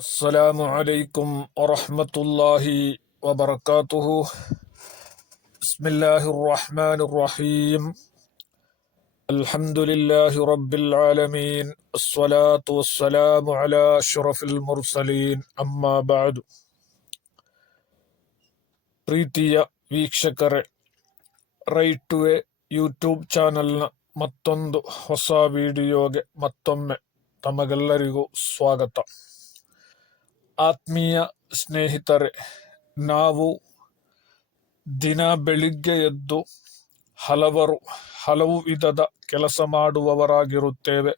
അസ്സലാമു അലൈക്കും വറഹ്മത്തുള്ളാഹി വബർക്കാത്തുഹു ബിസ്മില്ലാഹിർ റഹ്മാനിർ റഹീം അൽഹംദുലില്ലാഹി റബ്ബിൽ ആലമീൻ അസ്സലാത്തു വസ്സലാമു അലാ അഷ്റഫിൽ മുർസലീൻ. അമ്മാ ബഅദു. ಪ್ರೀತಿಯ ವೀಕ್ಷಕರೇ റൈറ്റ് ടു എ യൂട്യൂബ് ಚಾನೆಲ್ನ ಮತ್ತೊಂದು ಹೊಸ ವಿಡಿಯೋಗೆ ಮತ್ತೊಮ್ಮೆ ತಮಗೆಲ್ಲರಿಗೂ സ്വാഗതം. ಆತ್ಮೀಯ ಸ್ನೇಹಿತರೆ, ನಾವು ದಿನ ಬೆಳಿಗ್ಗೆ ಎದ್ದು ಹಲವರು, ಹಲವು ವಿಧದ ಕೆಲಸ ಮಾಡುವವರಾಗಿರುತ್ತೇವೆ.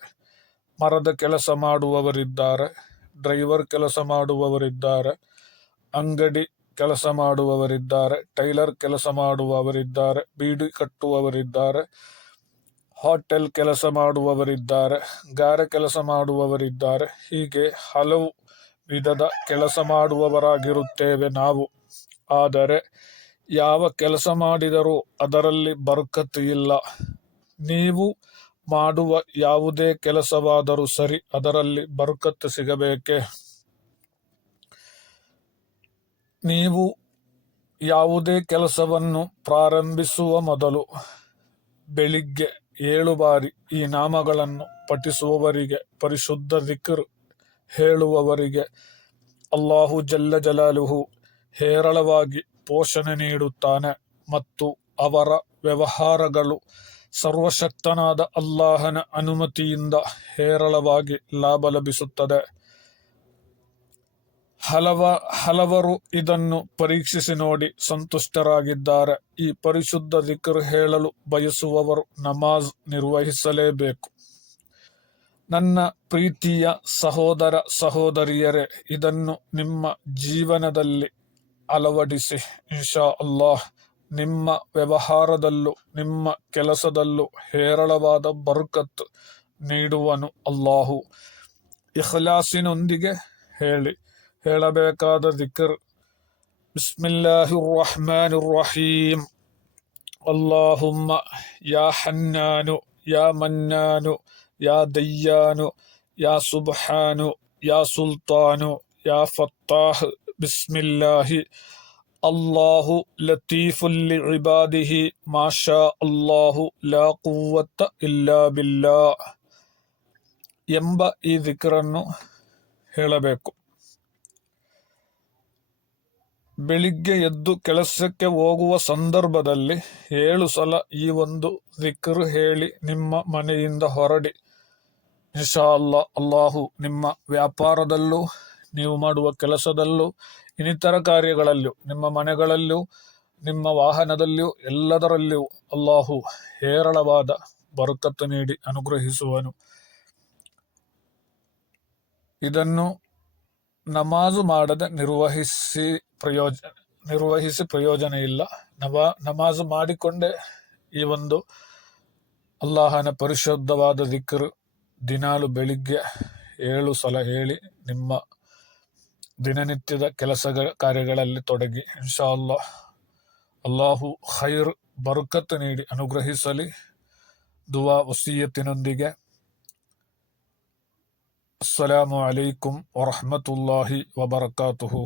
ಮರದ ಕೆಲಸ ಮಾಡುವವರಿದ್ದಾರೆ, ಡ್ರೈವರ್ ಕೆಲಸ ಮಾಡುವವರಿದ್ದಾರೆ, ಅಂಗಡಿ ಕೆಲಸ ಮಾಡುವವರಿದ್ದಾರೆ, ಟೈಲರ್ ಕೆಲಸ ಮಾಡುವವರಿದ್ದಾರೆ, ಬೀಡಿ ಕಟ್ಟುವವರಿದ್ದಾರೆ, ಹೋಟೆಲ್ ಕೆಲಸ ಮಾಡುವವರಿದ್ದಾರೆ, ಗಾರೆ ಕೆಲಸ ಮಾಡುವವರಿದ್ದಾರೆ. ಹೀಗೆ ಹಲವು ವಿಧದ ಕೆಲಸ ಮಾಡುವವರಾಗಿರುತ್ತೇವೆ ನಾವು. ಆದರೆ ಯಾವ ಕೆಲಸ ಮಾಡಿದರೂ ಅದರಲ್ಲಿ ಬರ್ಕತ್ತು ಇಲ್ಲ. ನೀವು ಮಾಡುವ ಯಾವುದೇ ಕೆಲಸವಾದರೂ ಸರಿ ಅದರಲ್ಲಿ ಬರ್ಕತ್ತು ಸಿಗಬೇಕೆ? ನೀವು ಯಾವುದೇ ಕೆಲಸವನ್ನು ಪ್ರಾರಂಭಿಸುವ ಮೊದಲು ಬೆಳಿಗ್ಗೆ ಏಳು ಬಾರಿ ಈ ನಾಮಗಳನ್ನು ಪಠಿಸುವವರಿಗೆ ಪರಿಶುದ್ಧ ದಿಕ್ರ್ ಹೇಳುವವರಿಗೆ ಅಲ್ಲಾಹು ಜಲ್ಲ ಜಲಾಲುಹು ಹೇರಳವಾಗಿ ಪೋಷಣೆ ನೀಡುತ್ತಾನೆ ಮತ್ತು ಅವರ ವ್ಯವಹಾರಗಳು ಸರ್ವಶಕ್ತನಾದ ಅಲ್ಲಾಹನ ಅನುಮತಿಯಿಂದ ಹೇರಳವಾಗಿ ಲಾಭ ಲಭಿಸುತ್ತದೆ. ಹಲವ, ಹಲವರು ಇದನ್ನು ಪರೀಕ್ಷಿಸಿ ನೋಡಿ ಸಂತುಷ್ಟರಾಗಿದ್ದಾರೆ. ಈ ಪರಿಶುದ್ಧ ದಿಕ್ಕರು ಹೇಳಲು ಬಯಸುವವರು ನಮಾಜ್ ನಿರ್ವಹಿಸಲೇಬೇಕು. ನನ್ನ ಪ್ರೀತಿಯ ಸಹೋದರ ಸಹೋದರಿಯರೇ, ಇದನ್ನು ನಿಮ್ಮ ಜೀವನದಲ್ಲಿ ಅಳವಡಿಸಿ. ಇನ್ಶಾ ಅಲ್ಲಾಹ್, ನಿಮ್ಮ ವ್ಯವಹಾರದಲ್ಲೂ, ನಿಮ್ಮ ಕೆಲಸದಲ್ಲೂ ಹೇರಳವಾದ ಬರ್ಕತ್ ನೀಡುವನು ಅಲ್ಲಾಹು. ಇಖ್ಲಾಸಿನೊಂದಿಗೆ ಹೇಳಿ. ಹೇಳಬೇಕಾದ ದಿಕ್ರ್ ಬಿಸ್ಮಿಲ್ಲಾಹಿ ರಹಮಾನ್ ರಹೀಮ್ ಅಲ್ಲಾಹುಮ್ಮ, ಯಾ ಹನ್ನಾನು, ಯಾ ಮನ್ನಾನು ಯಾ ದಯ್ಯಾನು ಯಾ ಸುಬ್ಹಾನು ಯಾ ಸುಲ್ತಾನು ಯಾ ಫತ್ತಾಹ್ ಬಿಸ್ಮಿಲ್ಲಾಹಿ ಅಲ್ಲಾಹು ಲತೀಫುಲ್ಲಿ ಇಬಾದಿಹಿ ಮಾಷಾ ಅಲ್ಲಾಹು ಲಾ ಕುವ್ವತ್ತ ಇಲ್ಲಾ ಬಿಲ್ಲಾ ಎಂಬ ಈ ದಿಕ್ಕರನ್ನು ಹೇಳಬೇಕು. ಬೆಳಿಗ್ಗೆ ಎದ್ದು ಕೆಲಸಕ್ಕೆ ಹೋಗುವ ಸಂದರ್ಭದಲ್ಲಿ ಏಳು ಸಲ ಈ ಒಂದು ದಿಕ್ರ್ ಹೇಳಿ ನಿಮ್ಮ ಮನೆಯಿಂದ ಹೊರಡಿ. ಇನ್ಶಾ ಅಲ್ಲಾ ಅಲ್ಲಾಹು ನಿಮ್ಮ ವ್ಯಾಪಾರದಲ್ಲೂ, ನೀವು ಮಾಡುವ ಕೆಲಸದಲ್ಲೂ, ಇನ್ನಿತರ ಕಾರ್ಯಗಳಲ್ಲೂ, ನಿಮ್ಮ ಮನೆಗಳಲ್ಲೂ, ನಿಮ್ಮ ವಾಹನದಲ್ಲಿಯೂ ಎಲ್ಲದರಲ್ಲಿಯೂ ಅಲ್ಲಾಹು ಹೇರಳವಾದ ಬರುಕತ್ತು ನೀಡಿ ಅನುಗ್ರಹಿಸುವನು. ಇದನ್ನು ನಮಾಜು ಮಾಡದೆ ನಿರ್ವಹಿಸಿ ಪ್ರಯೋಜನ ನಿರ್ವಹಿಸಿ ಪ್ರಯೋಜನ ಇಲ್ಲ. ನವಾ, ನಮಾಜು ಮಾಡಿಕೊಂಡೇ ಈ ಒಂದು ಅಲ್ಲಾಹನ ಪರಿಶುದ್ಧವಾದ ದಿಕ್ಕರು ದಿನಾಲು ಬೆಳಿಗ್ಗೆ ಏಳು ಸಲ ಹೇಳಿ ನಿಮ್ಮ ದಿನನಿತ್ಯದ ಕೆಲಸ ಕಾರ್ಯಗಳಲ್ಲಿ ತೊಡಗಿ. ಇನ್ಶಾ ಅಲ್ಲಾಹ್ ಅಲ್ಲಾಹು ಖೈರ್ ಬರುಕತ್ತು ನೀಡಿ ಅನುಗ್ರಹಿಸಲಿ. ದುವಾ ವಸೀಯತ್ತಿನೊಂದಿಗೆ. ಅಸ್ಸಲಾಮು ಅಲೈಕುಂ ವರಹಮತುಲ್ಲಾಹಿ ವಬರಕಾತುಹು.